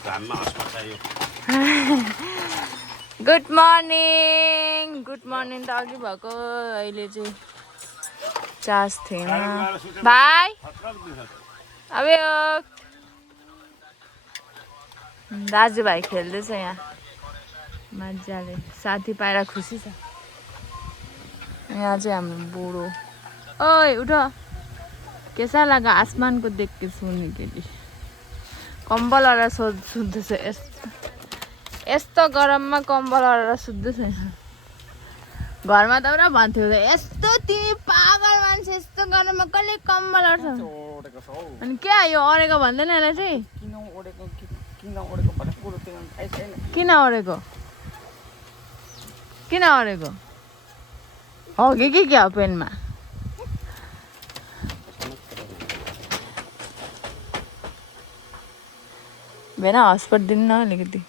घाममा हस्पट चाहियो good morning त अघि भएको अहिले चाहिँ चार्ज थिएन भाइ अब यो दाजुभाइ खेल्दैछ यहाँ मजाले साथी पाएर खुसी छ यहाँ चाहिँ हाम्रो बुढो ओइ उठ कैसा लगा आसमान को देख के सोने के लिए कम्बल लगाएर सुत्दैछ यस्तो गरममा कम्बल लगाएर सुत्दैछ घरमा त पुरा भन्थ्यो यस्तो तिमी पागल मान्छे यस्तो गरममा कहिले कम्बल लगाउँछ अनि के यो अडेको भन्दैन यसलाई चाहिँ किन अडेको हग्यो कि क्या हो पेनमा भेना हस्पट दिनु न अलिकति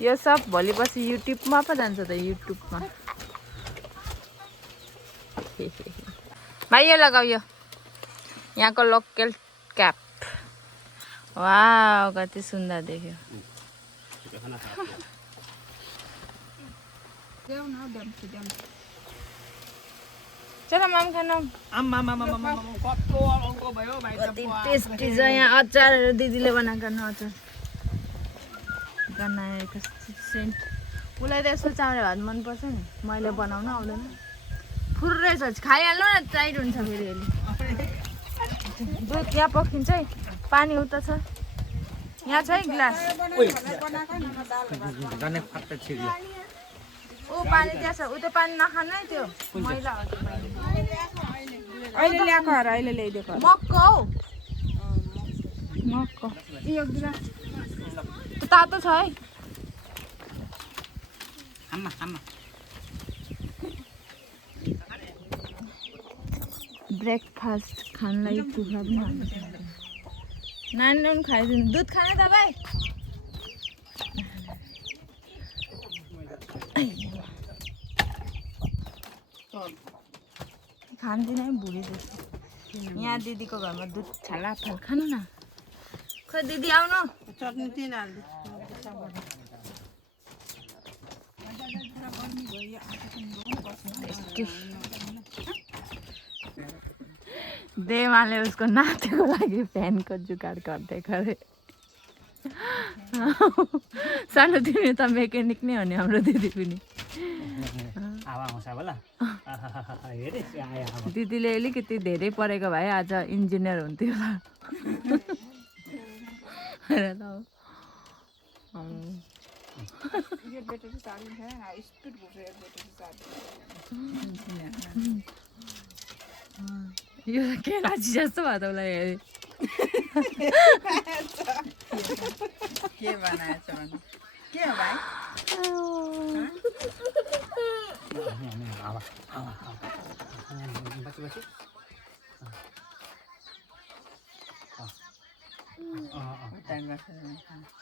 यो सब भोलिपछि युट्युबमा पो जान्छ त युट्युबमा भाइ यो लगाऊ यो यहाँको लोकल क्याप वाउ कति सुन्दर देख्यो चलो माम खानु कति टेस्टी छ यहाँ अचार दिदीले बनाएको न अचार बनाएको सेन्ट उसलाई त यस्तो चाउरे भात मनपर्छ नि मैले बनाउन आउँदैन फुर्रै छ खाइहाल्नु न टाइट हुन्छ फेरि अहिले दुध यहाँ पकिन्छ है पानी उता छ यहाँ छ है ग्लास ओ पानी त्यहाँ छ उ त पानी नखानु है त्यो मैला हो त्यो पानी अहिले ल्याएको अरे अहिले ल्याइदिएको मक्को हौ मक्को एक गिलास तातो छ है ब्रेकफास्ट खानलाई कुखुरा पनि हाल्नु नानीले पनि खाइदिनु दुध खाने तपाईँ खाँदैन है भुँडी जस्तो यहाँ दिदीको घरमा दुध छालाफाल खानु न खै दिदी आउनु चट्नी तिन देवाले उसको नातिको लागि फ्यानको जुगाड गर्दै गरे सानो तिमी त मेकेनिक नै हो नि हाम्रो दिदी पनि दिदीले अलिकति धेरै पढेको भए आज इन्जिनियर हुन्थ्यो यो के लाजी जस्तो भयो त उसलाई के बनाएछ भने के हो भाइ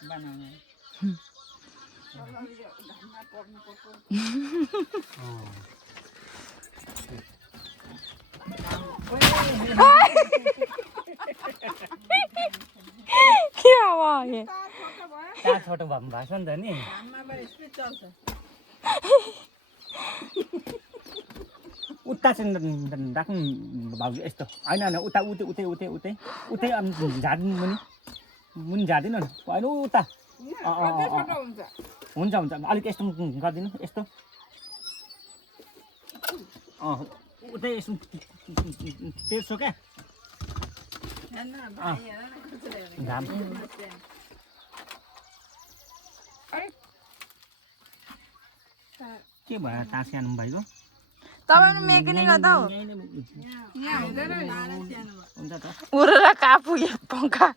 बनाउने क्या हुआ ये क्या छोटो भाषण त नि उता चाहिँ राख्नु भाउजू यस्तो होइन होइन उता उतै उतै उतै उतै उतै झार्नु मुनि झार्दिनु न होइन उता हुन्छ हुन्छ अलिक यस्तो गरिदिनु यस्तो उतै यसो तेर्सो क्या घाम के भयो तास खानु भाइको तपाईँ मेकेनिक हो त हुन्छ त उरेर कापु एक पंखा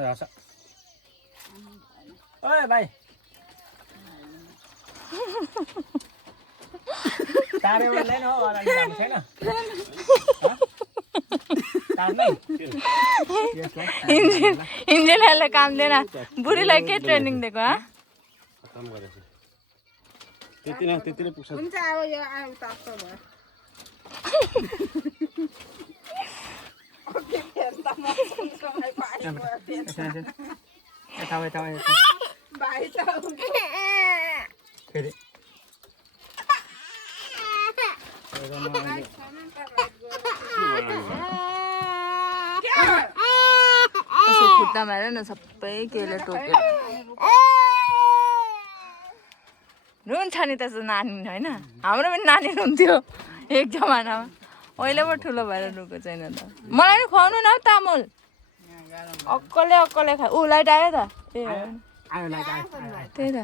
जासा ओए भाइ तारे बोल्दैन हो अगाडि जानु छैन इन्जिनियरले काम दिएन बुढीलाई के ट्रेनिङ दिएको हँ काम गरेछ त्यति नै पुग्छ हुन्छ अब यो आउ तातो भयो भाइ त फेरि खुट्टामा हेर न सबै केले टोकेर रुन्छ नि त्यसो नानी होइन हाम्रो पनि नानी हुन्थ्यो एक जमानामा अहिले पो ठुलो भएर रुको छैन त मलाई नि खुवाउनु न तामुल अक्कले अक्कले खा ऊ लाइट आयो त ए त्यही त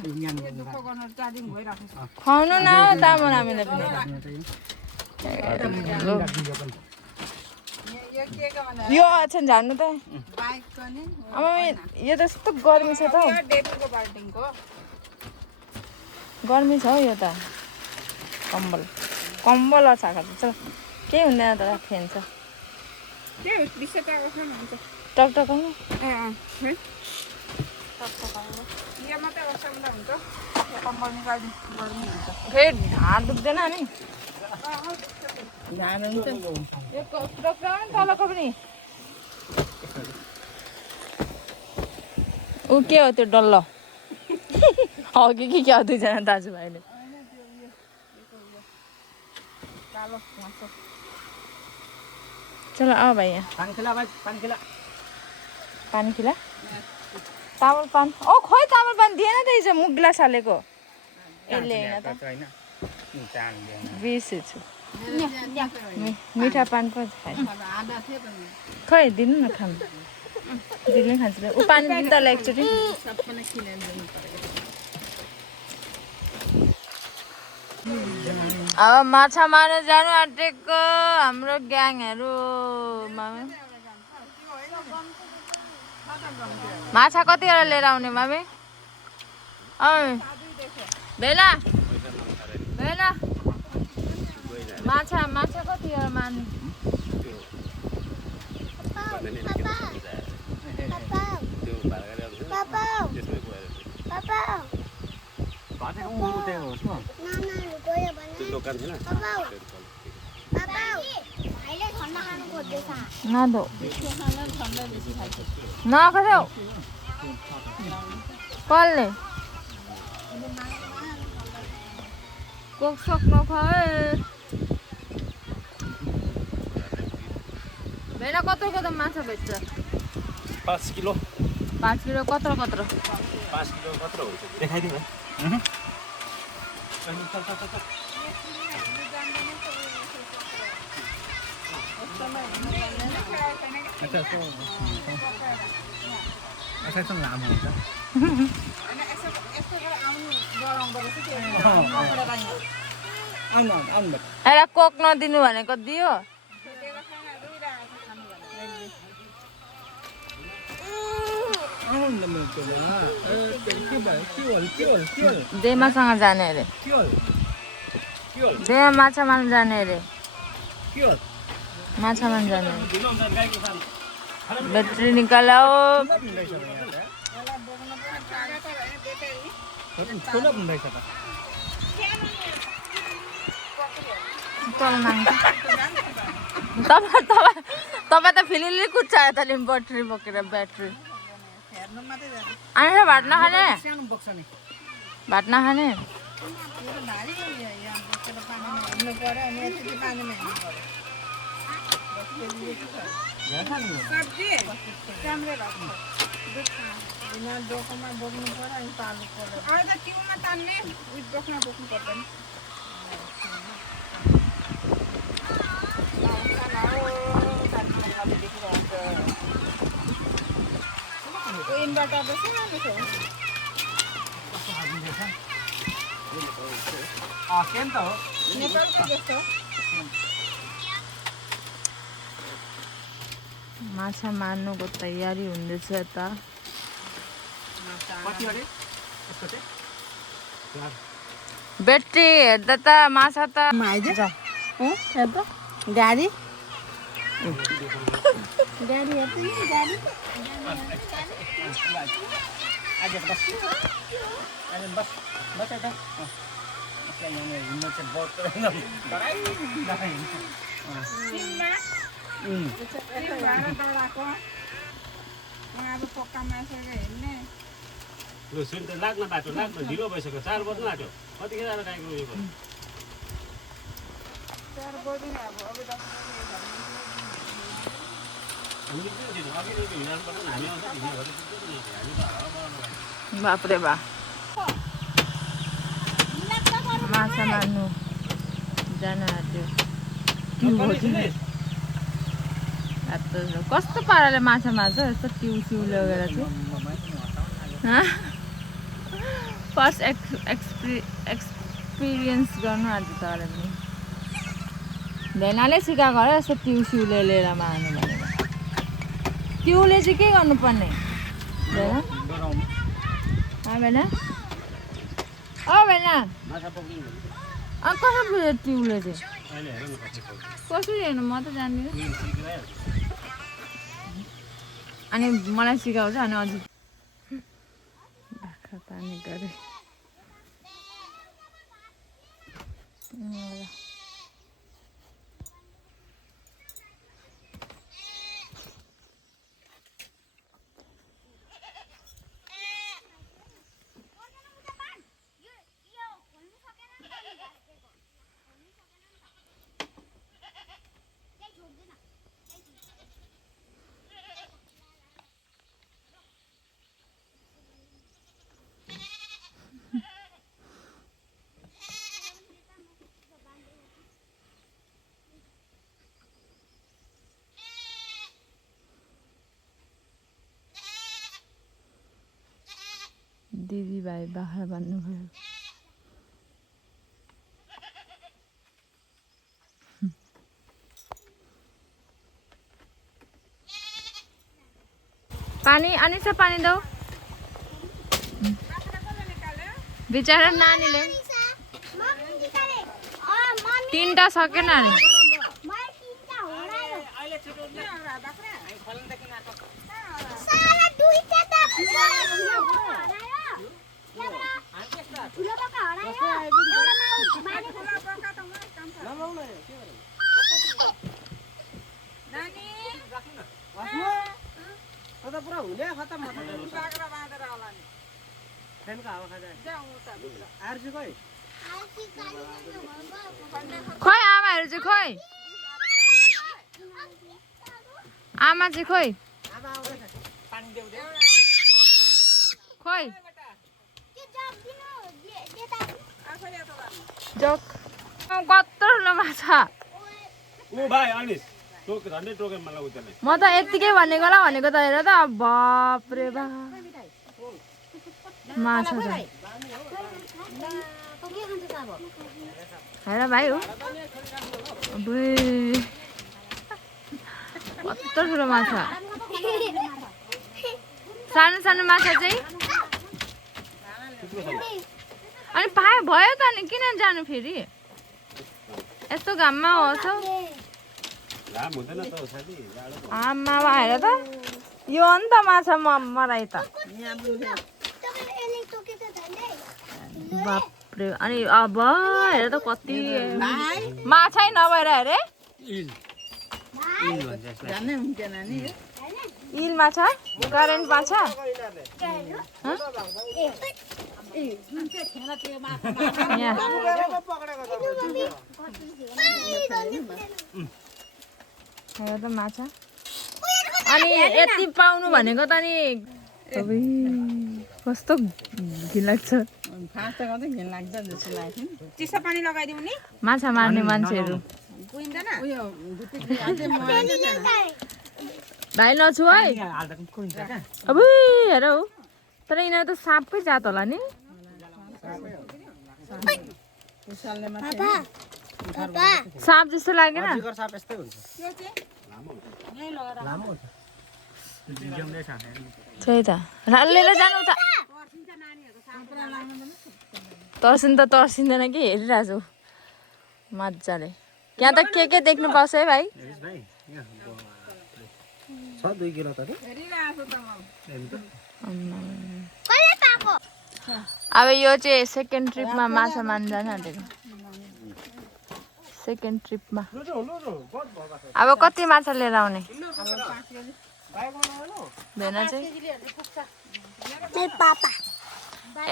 खुवाउनु न तामुल हामीले पनि यो एकछिन झार्नु त आमा यो त यस्तो गर्मी छ त गर्मी छ हौ यो त कम्बल कम्बल अछाएको छ चल केही हुँदैन त फ्यान छ टकटकाउनु फेरि ढाड दुख्दैन नि तलको पनि ऊ के हो त्यो डल्लो अघि के हो दुईजना दाजुभाइले चलो आओ भाइ यहाँ पानी खिला चामल पान ओ खोइ चामल पान दिएन त हिजो मुख गिलास हालेको यसले होइन त बिर्सेछु मिठा पान पो खाए खै दिनु न खानु दिनु खान्छ ऊ पानी दिनु त एकचोटि अब माछा मार्न जानु आँटेको हाम्रो ग्याङहरू माछा कतिवटा लिएर आउने मामे भेला भेला माछा माछा कतिवटा मार्ने नदो नखाऊ कसले कोक सोक नखाए भेला कत्रो त माछा बेच्छ 5 किलो 5 किलो कत्रो 5 किलो कत्रो हुन्छ देखाइदिनु लामो हुन्छ एउटा कोक नदिनु भनेको दियो देमासँग जाने अरे देमा माछा मार्न जाने अरे माछा मार्न जाने ब्याट्री निकालो तपाईँ त फिलिली कुद्छ त ब्याट्री बोकेर ब्याट्री आएर भात नखाने भात नखाने माछा मार्नुको तयारी हुँदैछ यता यसको चाहिँ ब्याट्री हेर्दा त माछा त आइज हेर त गाडी गाडी हेर्छ नि गाडी आज बस आज बस बस यता यसलाई यहाँ हिँड्नु चाहिँ बहुत डराइ डराएको अब पक्का मासेर हिँड्ने लु सुन त लाग्न बाटो लाग्न ढिलो भइसक्यो 4 बज्न आँट्यो कतिखेर आएर गाईको उयो गर्नु 4 बजी अब 10 हामीले के दिनु अघि नै हिँड्नु पर्दैन हामी आउँछ हिँड्नु गर्छ हामी त हावा बापरे बा माछा मार्नु जान आँट्यो कस्तो पाराले माछा मार्छ यस्तो तिउ सिउ लगेर चाहिँ फर्स्ट एक्सपिरियन्स गर्नु आज तर पनि भेनाले सिकाएको र यस्तो तिउ सिउले लिएर मार्नु भनेर तिउले चाहिँ के गर्नुपर्ने भेना ओ भेना माछा पक्रिनु कसरी बुझ्यो तिउले चाहिँ अहिले हेर न कति पक्रिनु कसरी हेर्नु म त जान्दिनँ सिकिरहेको अनि मलाई सिकाउँछ अनि अझै बाख्रा तान्ने गरे दिदी भाइ बाख्रा बान्नु भयो पानी अनिसा पानी दो बिचारा नानीले 3टा सकेन नि पुरा हुने खतम बाख्रा बाँधेर होला नि फेनको हावा खाजा आरसी खोइ खोइ आमाहरू चाहिँ खोइ आमा चाहिँ खोइ आमा आउँदैछ पानी देऊ दे खोइ जक कत्रो ठुलो माछा ओ भाइ अनिस टोक झन्डै टोके मलाई उतर्ने म त यत्तिकै भनेको ल भनेको त हेर त बापरे बा माछा छ हेर भाइ हो अबे कत्रो ठुलो माछा सानो सानो माछा चाहिँ अनि पाए भयो त नि किन जानु फेरि यस्तो घाममा होस् घाम हुँदैन त साथी जाडो आमा हेर त यो हो नि त माछा मराइ त बाप्रे अनि अब हेर त कति माछै नभएर हेरे इल माछा करेन्ट माछा हेर त माछा अनि यति पाउनु भनेको त नि कस्तो घिनलाग्छ चिसो पानी लगाइदिउँ नि माछा मार्ने मान्छेहरू पुइँदैन भाइ नछु है अब हेर हौ तर यिनीहरू त साँपकै जात होला नि साँप जस्तो लागेन साप यस्तै हुन्छ लामो हुन्छ त्यही त लिएर जानु त तर्सिन त तर्सिँदैन कि हेरिरहेको छु मजाले यहाँ त के देख्नु पाउँछ है भाइ भाइ छ 2 किलो त अब यो चाहिँ सेकेन्ड ट्रिपमा माछा मार्न जान आँटेको सेकेन्ड ट्रिपमा अब कति माछा लिएर आउने भेना चाहिँ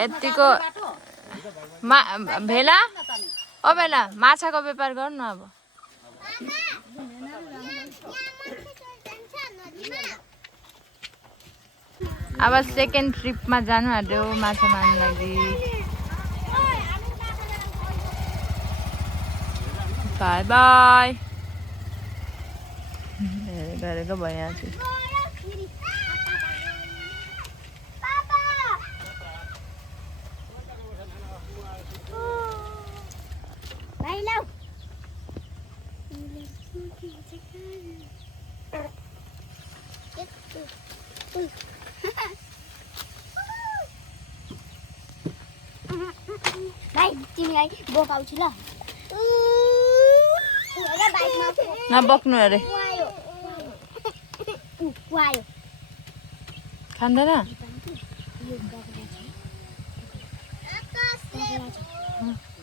यतिको भेला ओ भेला माछाको व्यापार गर्नु अब अब सेकेन्ड ट्रिपमा जानु आँट्यो माछा मार्न लागि बाई बाई गरेको भइहाल्छ तिमीलाई बोकाउँछु ल नबक्नु अरे खाँदैन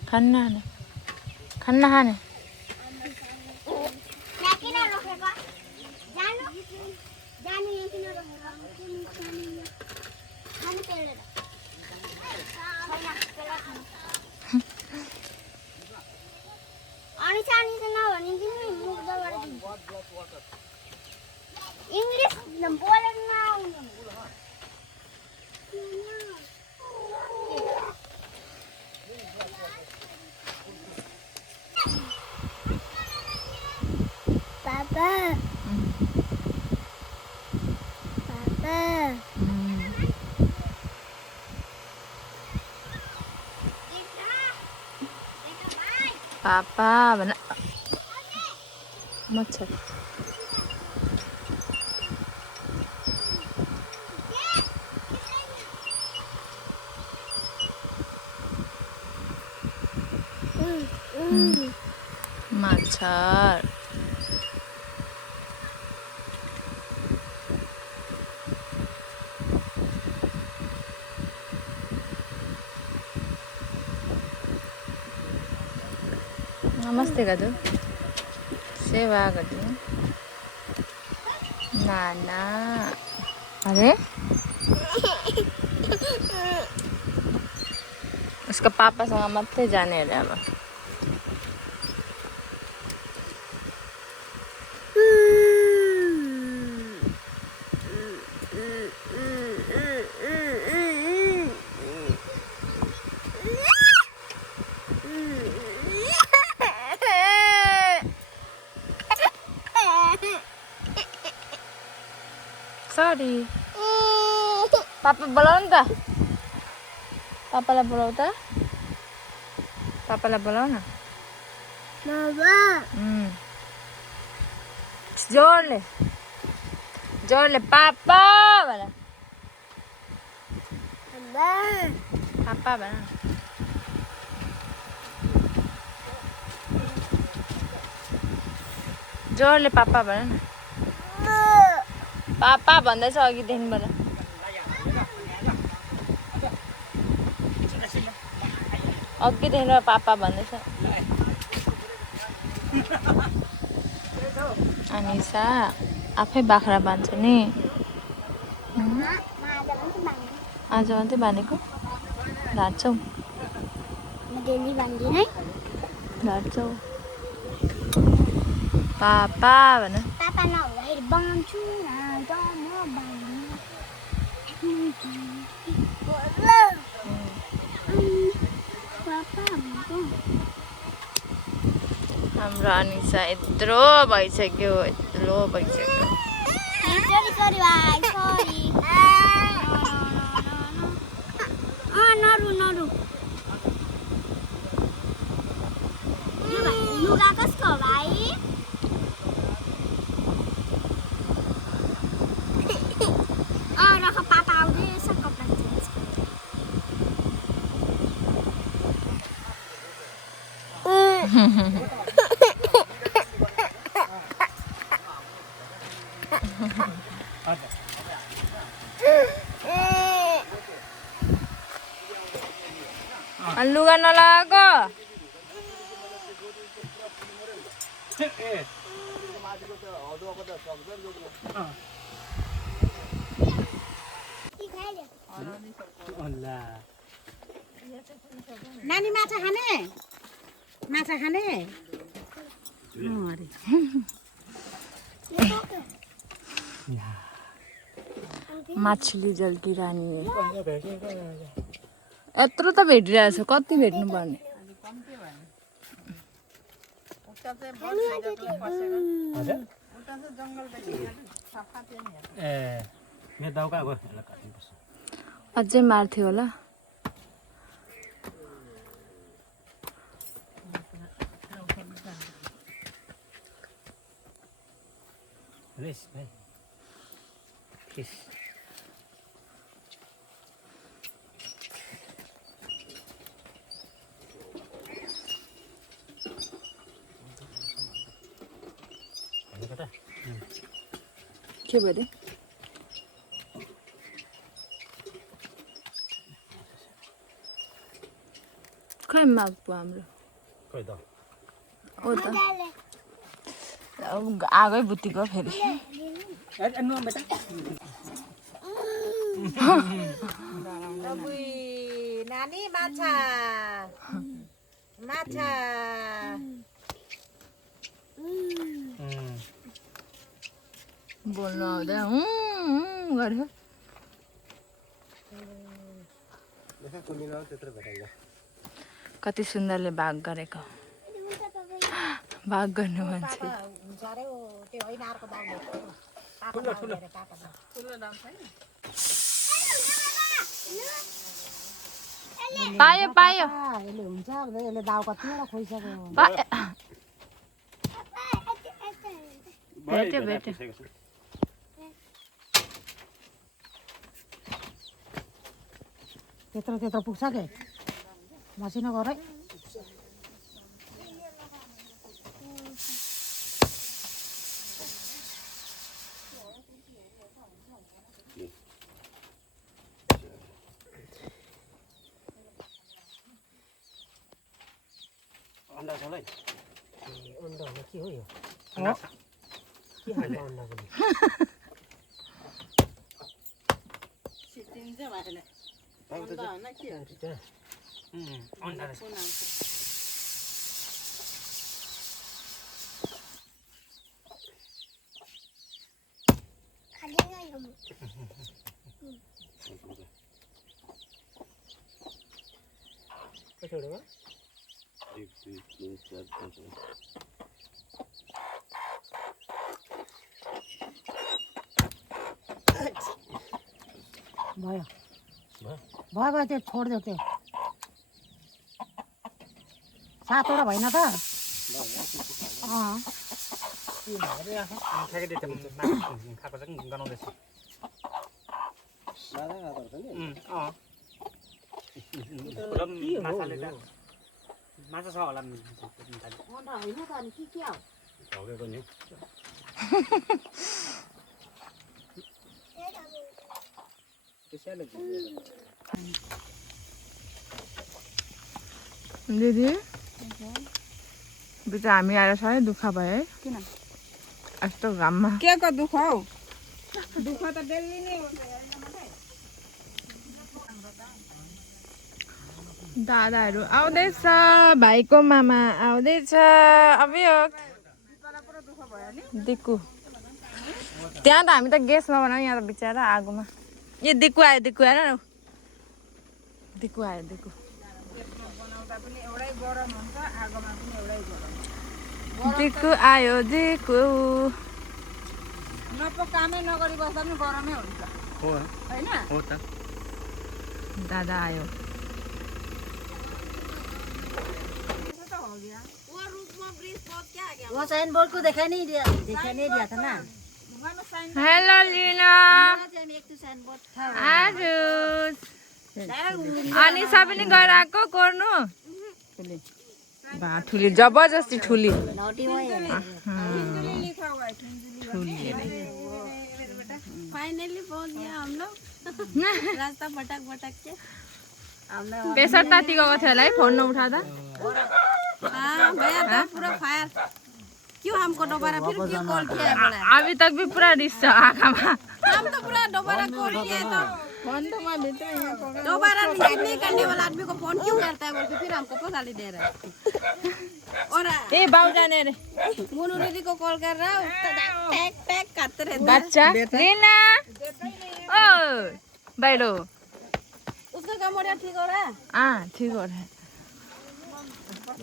खान्न खान्न खाने English बोलेर नआउनु पापा पापा भन मच्छर मच्छर नमस्ते गजु सेवा गरिदिनु नाना अरे उसका पापासँग मात्रै जाने अरे अब सरी पापा बोलाऊ नि त पापालाई बोलाऊ त पापालाई बोलाऊ न जोडले जोडले पापा भन पापा भन जोडले पापा भन न पापा भन्दैछ अघिदेखिबाट अघिदेखिबाट पापा भन्दैछ अनिसा आफै बाख्रा बाँध्छ नि आज मात्रै बाँधेको ढाँट्छौ ढाँट्छौ पापा भन पापा नहुँदाखेरि बाँध्छु हाम्रो अनिसा यत्रो भइसक्यो लुगा कसको हो भाइ रख पापा आउँदैछ कपडा चेन्ज अनि लुगा नलगाएको नानी माछा खाने माछा खाने माछली जल की रानी यत्रो त भेटिरहेछ कति भेट्नु पर्ने ए मेरो दाउका गयो यसलाई काट्नुपर्छ अझै मार्थ्यो होला रेस भाइ फिस के भयो खै माग्पो हाम्रो खोइ त ओ त आगै बुत्तीको फेरि नानी माछा माछा बोल्नु आउँदा गर्यो कति सुन्दरले भाग गरेको भाग गर्ने मान्छे पायो पायो यसले हुन्छ यसले दाउ कतिवटा खोइसक्यो भेट्यो भेट्यो त्यत्रो त्यत्रो पुग्छ के मसिनो गर है अन्डा छ है अन्डा के हो यो अन्डा के हाल्नु अन्डा पनि सिटिङ चाहिँ भएन अन्डा हैन के हो अन्डा कतिवटा 1 2 3 4 5 भयो भयो भयो त्यो छोडिदेऊ त्यो 7वटा भएन त खाएको चाहिँ गनाउँदैछ माछा छ होला अन्डा होइन त अनि के हो झगेको नि दिदी बिचा हामी आएर साह्रै दुःख भयो है किन यस्तो घाममा के को दुःख हौ दुःख त डेली नै हुन्छ दादाहरू आउँदैछ भाइको मामा आउँदैछ अभियोग दिक्कु त्यहाँ त हामी त ग्यासमा बनायौँ यहाँ त बिचरा आगोमा ए दिक्कु आयो दिक्कु आएन न दिक्कु आयो दिक्कु बनाउँदा पनि एउटै गरम हुन्छ आगोमा पनि एउटै गरम दिक्कु आयो दिक्कु कामै नगरी बस्दा पनि गरमै हुन्छ हो हैन हो त दादा आयो वो साइन बोर्ड को दिखाई नहीं दिया था ना हेलो लिना एक तो साइन बोर्ड था आजुस अनि सबैले गएर आएको गर्नु बा ठुली जबरजस्ती ठुली नोटी हो फाइनली पहुंच गया हम लोग रास्ता भटक भटक के प्रेसर ताती गएको थियो होला है फोन नउठाउँदा भैया तो पूरा फायर क्यों हमको दोबारा फिर क्यों कॉल किया है बोला अभी तक भी पूरा रिस छ आँखामा हम तो पूरा दोबारा कॉल किए तो फोन तो मैं भित्र यहाँ पकड़ दोबारा रिसीव नहीं करने वाला आदमी को फोन क्यों करता है बोल के फिर हमको गाली दे रहा है और ए बाउ जाने रे मोनू दीदी को कॉल कर रहा है टैक टैक करते रहते हैं। बच्चा रीना ओ बैठो उसका कमोडिया ठीक हो रहा है ठीक हो रहा है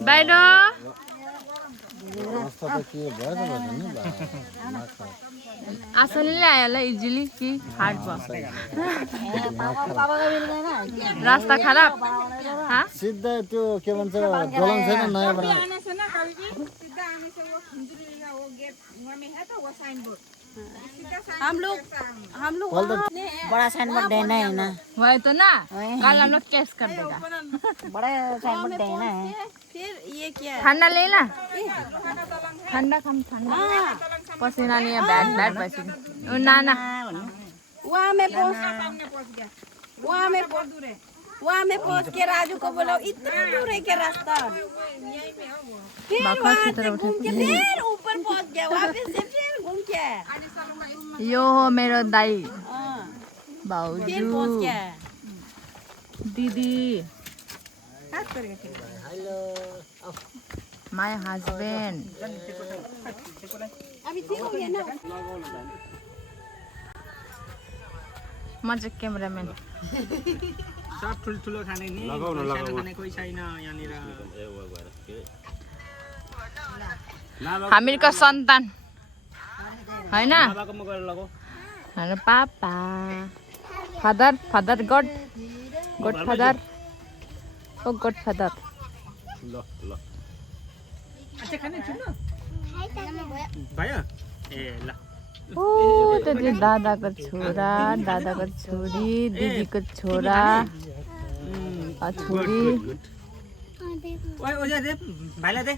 बैठो आसानीले आयो होला इजिली कि हार्ड भयो रास्ता खराब सिधा त्यो के भन्छ दलन छैन नयाँ बना आने से ना कभी भी सीधा आने से वो खंजरी का वो गेट वहाँ में है तो वो साइन बोर्ड हम लोग बड़ा साइन बोर्ड देना है ना वही तो ना कल हम लोग केस कर देगा बड़ा साइन बोर्ड देना है फिर ये क्या है ठंडा ले ला ठंडा कम ठंडा पसीना नहीं है बैठ बैठ बैठ नाना वहाँ में पहुँच के राजू को बोलो इतना दूर है क्या रास्ता फिर वहाँ से घूम के फिर ऊपर पहुँच गया वापस से फिर घूम के आया। यो हो मेरो दाई फिर पहुँच भाउजू गया दिदी माई हस्बैंड अभी ठीक हो गया ना म चाहिँ क्यामेराम्यान सब ठुल्ठुलो खाने नि लगाउन, सानो लगाउन। खाने कोही छैन यहाँनिर हामीहरूको सन्तान होइन बाबाको म गएर लगाऊ हाम्रो पापा father father god god father oh god father ल ल अच्छा खाने छुट्नु भयो ए ल ओ त्यो चाहिँ दादाको छोरा दादाको छोरी दिदीको छोरा छोरी ओए ओजे दे भाइलाई दे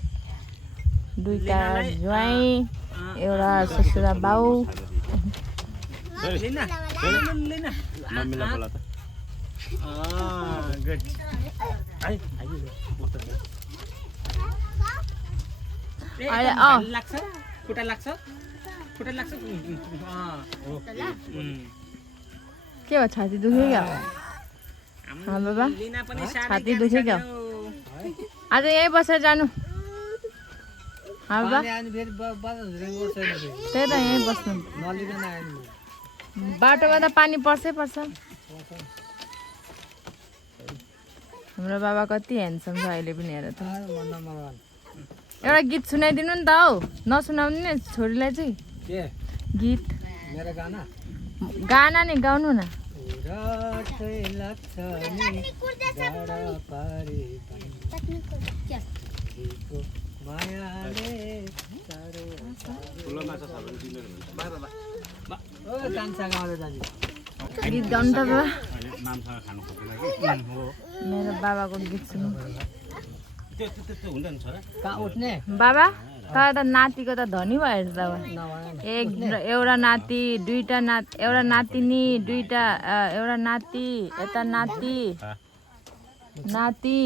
दुईटा ज्वाइँ एउटा ससुरा बाउ लिन लिन मम्मीलाई बोला त गुड आइ अहिले लाग्छ खुट्टा लाग्छ खुट्टा लाग्छ के भयो छाती दुख्यो क्या बाबा लिना पनि छाती दुख्यो क्या आज यहीँ बसेर जानु बाबा त्यही त यहीँ बस्नु बाटोमा त पानी पर्छै पर्छ हाम्रो बाबा कति ह्यान्डसम छ अहिले पनि हेर त एउटा गीत सुनाइदिनु नि त हौ नसुनाउनु नि छोरीलाई चाहिँ गीत मेरो गाना गाना नि गाउनु न ठुलो माछा छ भने दिनु गीत गाउनु त बाबा अहिले मामसँग खानु खोजेन कि मेरो बाबाको गीत सुन्नु त्यो हुँदैन छ र कहाँ उठ्ने बाबा तर त नातिको त धनी भयो त एउटा नाति दुईटा एउटा नातिनी दुईटा एउटा नाति यता नाति नाति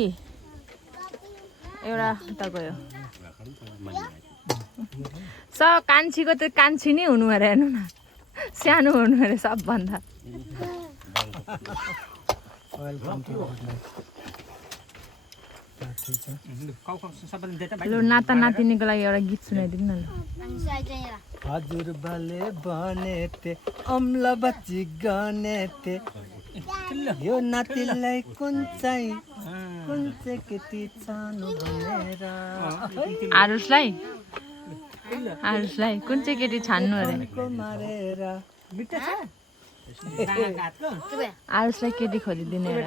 एउटा उता गयो कान्छीको त कान्छी नै हुनु अरे हेर्नु न सानो हुनु अरे सबभन्दा लु नाता नातिनीको लागि एउटा गीत सुनाइदिनु न ल हजुर बाले बनेते अम्ला बच्ची गनेते यो नातिलाई कुन चाहिँ केटी छानु भनेर आरुषलाई कुन चाहिँ केटी छान्नु अरे मारेर आरुषलाई केटी खोजिदिने अरे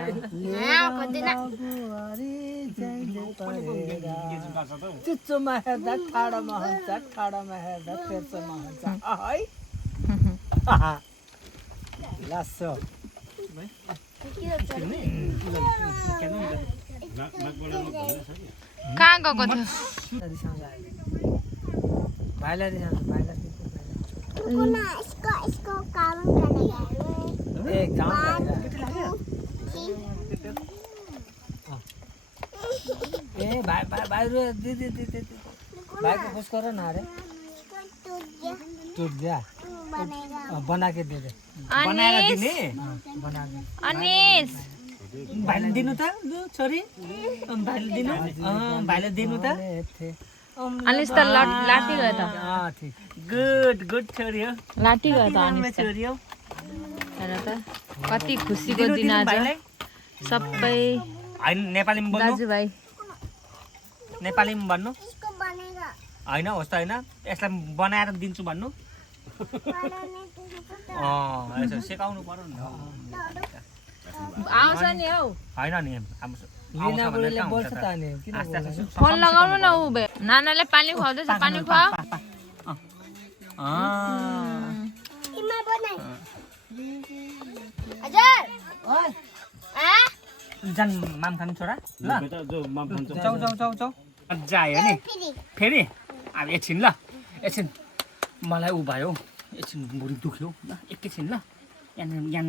चुच्चोमा हेर्दा ठाडोमा हुन्छ ठाडोमा हेर्दा तेर्सोमा हुन्छ है लासो कहाँ गएको थियो भाइलाई इसको काउंट करने का ए काम भाई रो दीदी भाई को खुश करो ना अरे टूट गया बना के दे दे बनाएर अनिस दिने बना दे अनिस भाइले दिनु त लु छोरी भाइले दिनु भाइले दिनु त थे अनिस त लाटी गयो त हां ठीक गुड छोरी हो लाटी गयो त राम्रो अनिस त छोरी हो हेर त कति खुसीको दिनु, दिन दिनु आज भाइलाई। सबै होइन नेपालीमा बोल्नु दाजुभाइ नेपालीमा भन्नु होइन होस् त होइन यसलाई बनाएर दिन्छु भन्नु यसो सिकाउनु पर्यो नि आउँछ नि हौ होइन नि लीना बुढीले बोल्छ त अनि किन फोन लगाउनु न उ नानाले पानी खुवाउँदैछ पानी खुवा जान माम खानु छोरा ल जो माम भन्छ जाऊ मजा आयो नि फेरि अब एकछिन ल एकछिन मलाई उ भयो एकछिन भुँडी दुख्यो ल एकैछिन ल यहाँ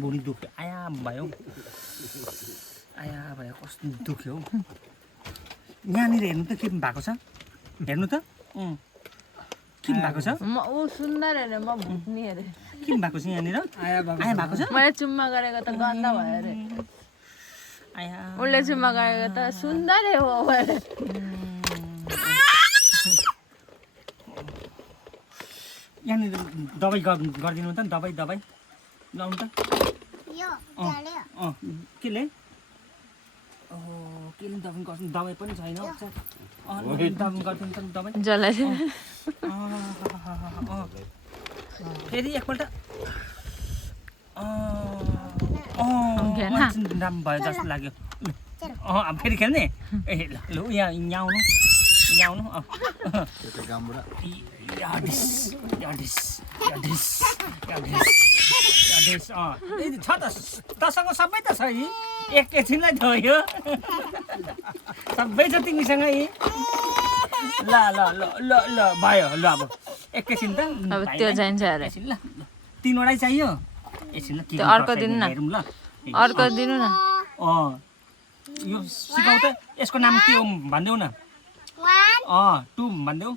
भुँडी दुख्यो आया भयो कस्तो दुख्यो यहाँनिर हेर्नु त के भएको छ हेर्नु त के भएको छ म ऊ सुन्दर अरे म भुट्ने अरे के भएको छ यहाँनिर आया बाबा आया भएको छ मैले चुम्मा गरेको त गन्दा भयो अरे आया उसले चुम्मा गरेको त सुन्दरै हो अरे यहाँनिर दबाई गरिदिनु त दबाई लाउनु त केले केले दबाई गर्नु दबाई पनि छैन दबाई गरिदिनु त दबाई जसलाई फेरि एकपल्ट राम्रो भयो जस्तो लाग्यो अब फेरि खेल्ने ए ल यहाँ आउनु छ त तसँग सबै त छ यी एकछिनलाई धोयो सबै छ तिमीसँग यी ल ल ल ल ल भयो ल अब एकैछिन त अब त्यो चाहिन्छ अरे एकछिन ल 3वटै चाहियो एकछिन ल त्यो अर्को दिनु न। हेरौँ ल अर्को दिनु न यो सिकाउ त यसको नाम के हो भनिदेऊ न 2 भनिदेऊ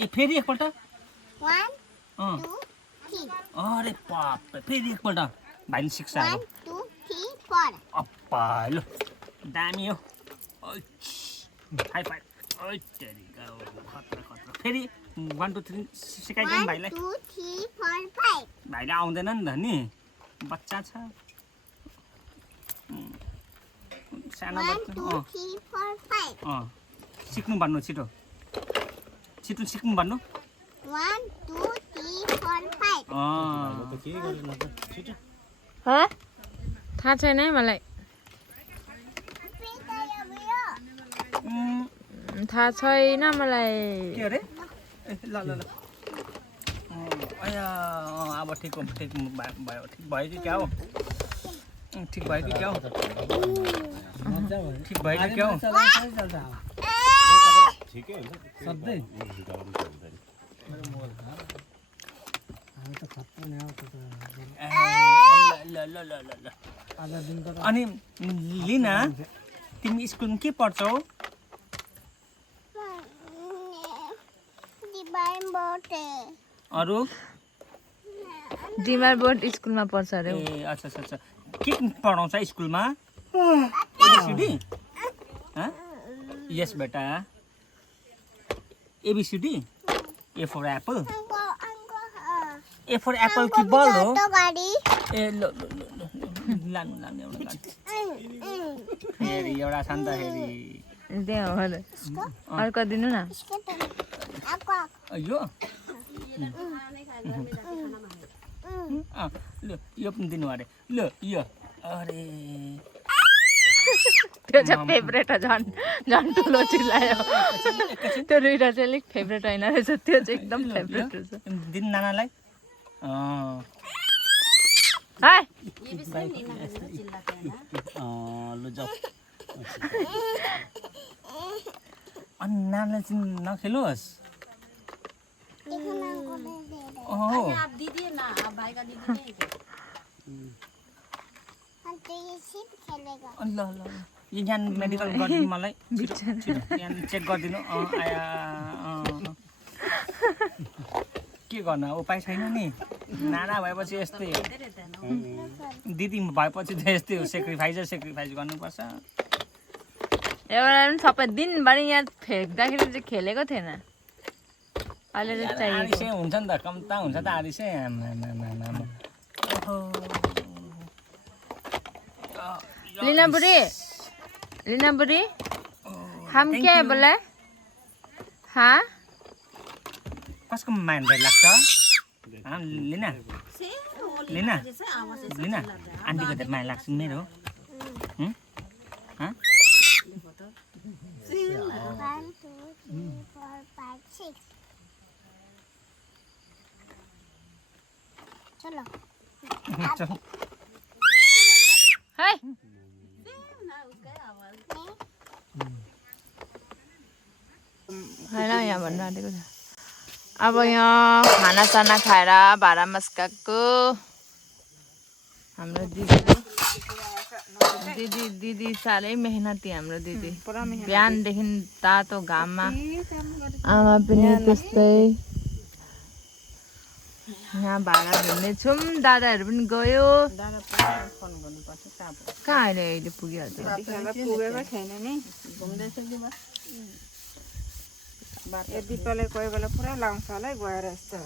ए फेरि एकपल्ट अरे पाप फेरि एकपल्ट भाइले सिक्छ अब अप्पा ल दामी हो हाई फाइभ खतरा फेरि 1 2 3 सिकाइदिउँ भाइलाई भाइले आउँदैन नि त नि बच्चा छ सानो बच्चा सिक्नु भन्नु छिटो सिक्नु भन्नु 1 2 3 4 5 त के गरेन त छिटो थाहा छैन है मलाई थाहा छैन मलाई के अरे ए ल ल ल अया अब ठिक भयो कि क्या हो ठिक भयो कि क्या हो ठिक भयो कि क्या हो ठिकै हुन्छ सबै ल अनि लिना तिमी स्कुलमा के पढ्छौ अरू डिमार बोर्ड स्कुलमा पढ्छ अरे ऊ। ए अच्छा के पढाउँछ स्कुलमा एबीसीडी यस बेटा A B C D A for apple A for apple कि बल हो ए ल लानु एउटा फेरि एउटा छ नि त फेरि त्यही हो अरे अर्को दिनु न यो ल यो पनि दिनु अरे ल यो अरे त्यो चाहिँ फेभरेट हो झन् ठुलो चिल्लायो त्यो दुइटा चाहिँ अलिक फेभरेट होइन रहेछ त्यो चाहिँ एकदम फेभरेट रहेछ दिन नानालाई है ल जाऊ अनि नानालाई चाहिँ नखेलोस् आप दीजिए ना आप भाई का दीजिए ल यहाँ मेडिकल गरिदिनु मलाई छिटो यहाँ चेक गरिदिनु आया के गर्नु उपाय छैन नि नाना भएपछि यस्तै हो दिदी भएपछि त यस्तै हो सेक्रिफाइस गर्नुपर्छ एउटा पनि सबै दिनभरि यहाँ फेक्दाखेरि चाहिँ खेलेको थिएन अहिले चाहिँ चाहिएको आरिसै हुन्छ नि त कम्ता हुन्छ त आरिसै लीना बुढ़ी हम क्या है बोले हाँ कसको माइन भेट लाग्छ लिना लिना लिना आन्टीको त माया लाग्छ मेरो हाँ 1, 2, 3, 4, 5, 6. चलो चलो है होइन यहाँ भन्नु आँटेको छ अब यहाँ खानासाना खाएर भाडा मस्काएको हाम्रो दिदी साह्रै मेहनती हाम्रो दिदी बिहानदेखि तातो घाममा आमा पनि त्यस्तै यहाँ भाडा घुम्नेछौँ दादाहरू पनि गयो कहाँ अहिले पुगिहाल्छ पुगेको छैन नि घुम्दैछ कि यदि कोही बेला पुरा लाउँछ होला है गएर यस्तो